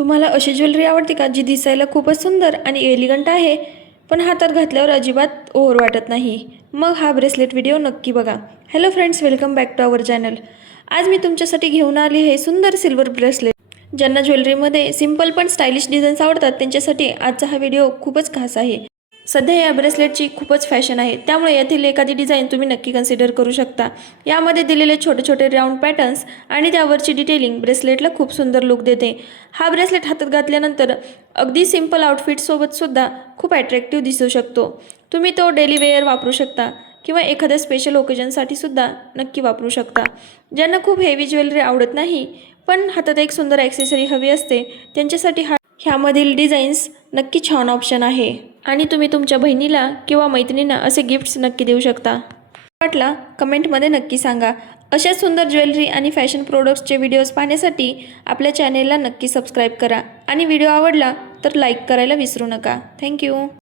तुम्हाला अशी ज्वेलरी आवडते का जी दिसायला खूपच सुंदर आणि एलिगंट आहे, पण हातात घातल्यावर अजिबात ओव्हर वाटत नाही? मग हा ब्रेसलेट व्हिडिओ नक्की बघा. Hello friends, welcome back to our channel. आज मी तुमच्यासाठी घेऊन आली हे सुंदर सिल्वर ब्रेसलेट. ज्यांना ज्वेलरीमध्ये सिंपल पण स्टायलिश डिझाईन्स आवडतात त्यांच्यासाठी आजचा हा व्हिडिओ खूपच खास आहे. सध्या या ब्रेसलेटची खूपच फॅशन आहे, त्यामुळे यातील एखादी डिझाईन तुम्ही नक्की कन्सिडर करू शकता. यामध्ये दिलेले छोटे छोटे राऊंड पॅटर्न्स आणि त्यावरची डिटेलिंग ब्रेसलेटला खूप सुंदर लुक देते. हा ब्रेसलेट हातात घातल्यानंतर अगदी सिंपल आउटफिटसोबत सुद्धा खूप अट्रॅक्टिव्ह दिसू शकतो. तुम्ही तो डेली वेअर वापरू शकता किंवा एखाद्या स्पेशल ओकेजनसाठी सुद्धा नक्की वापरू शकता. ज्यांना खूप हेवी ज्वेलरी आवडत नाही पण हातात एक सुंदर ॲक्सेसरी हवी असते त्यांच्यासाठी ह्यामधील डिझाईन्स नक्की छान ऑप्शन आहे आणि तुम्ही तुमच्या बहिणीला किंवा मैत्रिणींना असे गिफ्ट्स नक्की देऊ शकता. वाटला कमेंटमध्ये नक्की सांगा. अशा सुंदर ज्वेलरी आणि फॅशन प्रोडक्ट्सचे व्हिडिओज पाहण्यासाठी आपल्या चॅनेलला नक्की सबस्क्राईब करा आणि व्हिडिओ आवडला तर लाईक करायला विसरू नका. थँक्यू.